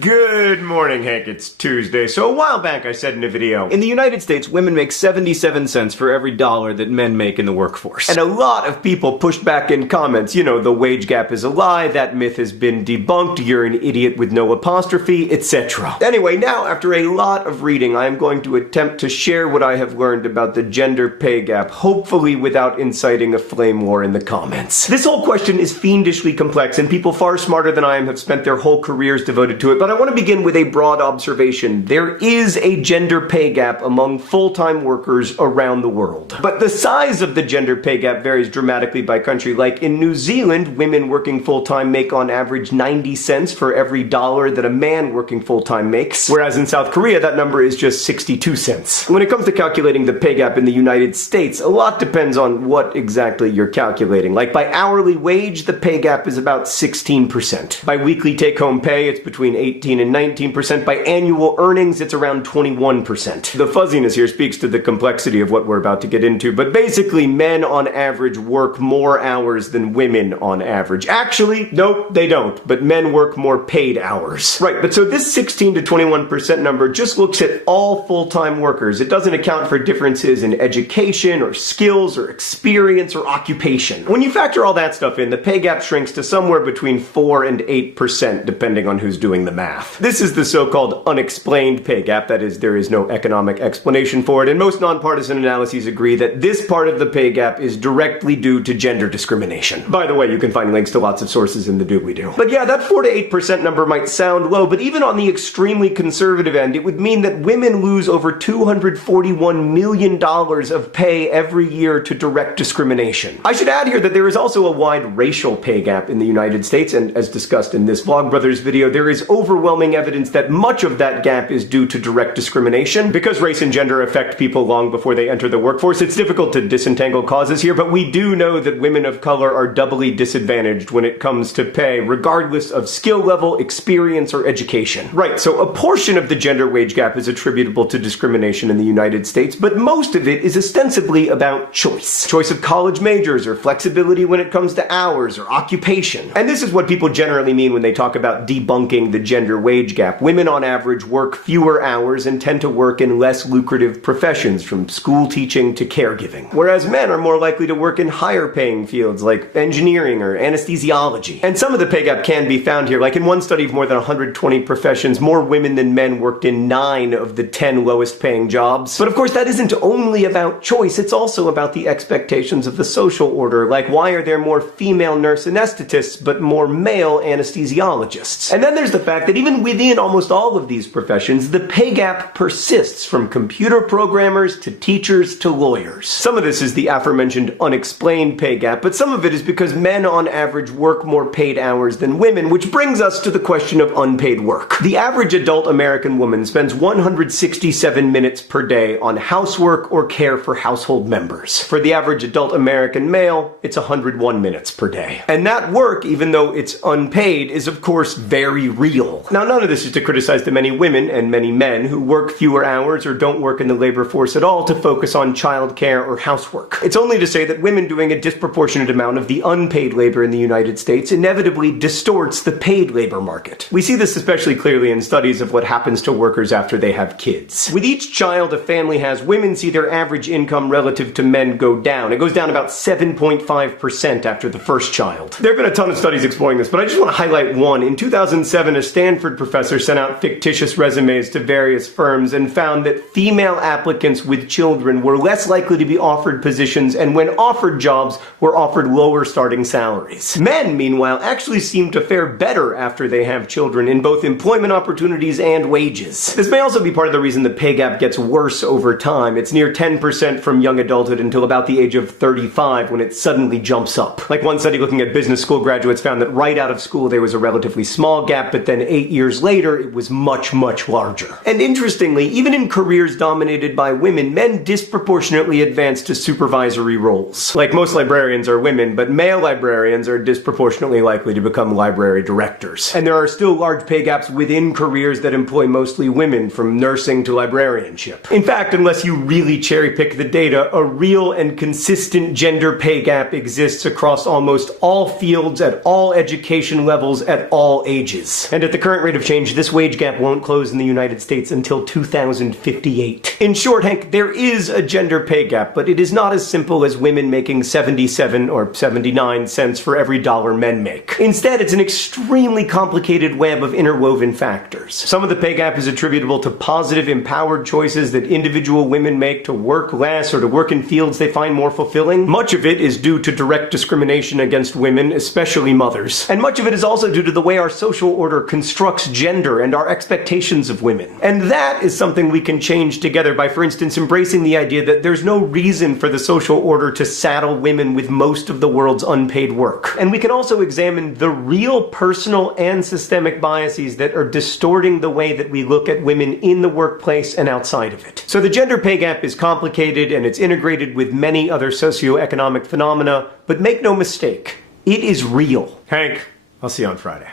Good morning, Hank. It's Tuesday. So a while back I said in a video, in the United States, women make 77 cents for every dollar that men make in the workforce. And a lot of people pushed back in comments, you know, the wage gap is a lie, that myth has been debunked, you're an idiot with no apostrophe, etc. Anyway, now after a lot of reading, I am going to attempt to share what I have learned about the gender pay gap, hopefully without inciting a flame war in the comments. This whole question is fiendishly complex, and people far smarter than I am have spent their whole careers devoted to it, but I want to begin with a broad observation. There is a gender pay gap among full-time workers around the world. But the size of the gender pay gap varies dramatically by country. Like in New Zealand, women working full-time make on average 90 cents for every dollar that a man working full-time makes, whereas in South Korea that number is just 62 cents. When it comes to calculating the pay gap in the United States, a lot depends on what exactly you're calculating. Like by hourly wage, the pay gap is about 16%. By weekly take-home pay, it's between 18 and 19%. By annual earnings, it's around 21%. The fuzziness here speaks to the complexity of what we're about to get into, but basically men on average work more hours than women on average. Actually, nope, they don't, but men work more paid hours. Right, but so this 16 to 21% number just looks at all full-time workers. It doesn't account for differences in education or skills or experience or occupation. When you factor all that stuff in, the pay gap shrinks to somewhere between 4 and 8%, depending on who's doing the math. This is the so-called unexplained pay gap, that is, there is no economic explanation for it, and most nonpartisan analyses agree that this part of the pay gap is directly due to gender discrimination. By the way, you can find links to lots of sources in the doobly-doo. But yeah, that 4 to 8% number might sound low, but even on the extremely conservative end, it would mean that women lose over $241 million of pay every year to direct discrimination. I should add here that there is also a wide racial pay gap in the United States, and as discussed in this Vlogbrothers video, there is overwhelming evidence that much of that gap is due to direct discrimination. Because race and gender affect people long before they enter the workforce, it's difficult to disentangle causes here, but we do know that women of color are doubly disadvantaged when it comes to pay, regardless of skill level, experience, or education. Right, so a portion of the gender wage gap is attributable to discrimination in the United States, but most of it is ostensibly about choice. Choice of college majors, or flexibility when it comes to hours, or occupation. And this is what people generally mean when they talk about debunking the gender wage gap. Women on average work fewer hours and tend to work in less lucrative professions, from school teaching to caregiving. Whereas men are more likely to work in higher paying fields like engineering or anesthesiology. And some of the pay gap can be found here. Like in one study of more than 120 professions, more women than men worked in 9 of the 10 lowest paying jobs. But of course that isn't only about choice, it's also about the expectations of the social order. Like, why are there more female nurse anesthetists but more male anesthesiologists? And then there's the fact that even within almost all of these professions, the pay gap persists, from computer programmers to teachers to lawyers. Some of this is the aforementioned unexplained pay gap, but some of it is because men on average work more paid hours than women, which brings us to the question of unpaid work. The average adult American woman spends 167 minutes per day on housework or care for household members. For the average adult American male, it's 101 minutes per day. And that work, even though it's unpaid, is of course very real. Now, none of this is to criticize the many women and many men who work fewer hours or don't work in the labor force at all to focus on childcare or housework. It's only to say that women doing a disproportionate amount of the unpaid labor in the United States inevitably distorts the paid labor market. We see this especially clearly in studies of what happens to workers after they have kids. With each child a family has, women see their average income relative to men go down. It goes down about 7.5% after the first child. There have been a ton of studies exploring this, but I just want to highlight one. In 2007, a Stanford professor sent out fictitious resumes to various firms and found that female applicants with children were less likely to be offered positions, and when offered jobs, were offered lower starting salaries. Men, meanwhile, actually seem to fare better after they have children in both employment opportunities and wages. This may also be part of the reason the pay gap gets worse over time. It's near 10% from young adulthood until about the age of 35, when it suddenly jumps up. Like one study looking at business school graduates found that right out of school there was a relatively small gap, but then 8 years later it was much, much larger. And interestingly, even in careers dominated by women, men disproportionately advance to supervisory roles. Like, most librarians are women, but male librarians are disproportionately likely to become library directors. And there are still large pay gaps within careers that employ mostly women, from nursing to librarianship. In fact, unless you really cherry-pick the data, a real and consistent gender pay gap exists across almost all fields, at all education levels, at all ages. And at the current current rate of change, this wage gap won't close in the United States until 2058. In short, Hank, there is a gender pay gap, but it is not as simple as women making 77 or 79 cents for every dollar men make. Instead, it's an extremely complicated web of interwoven factors. Some of the pay gap is attributable to positive, empowered choices that individual women make to work less or to work in fields they find more fulfilling. Much of it is due to direct discrimination against women, especially mothers. And much of it is also due to the way our social order constructs gender and our expectations of women. And that is something we can change together by, for instance, embracing the idea that there's no reason for the social order to saddle women with most of the world's unpaid work. And we can also examine the real personal and systemic biases that are distorting the way that we look at women in the workplace and outside of it. So the gender pay gap is complicated and it's integrated with many other socioeconomic phenomena, but make no mistake, it is real. Hank, I'll see you on Friday.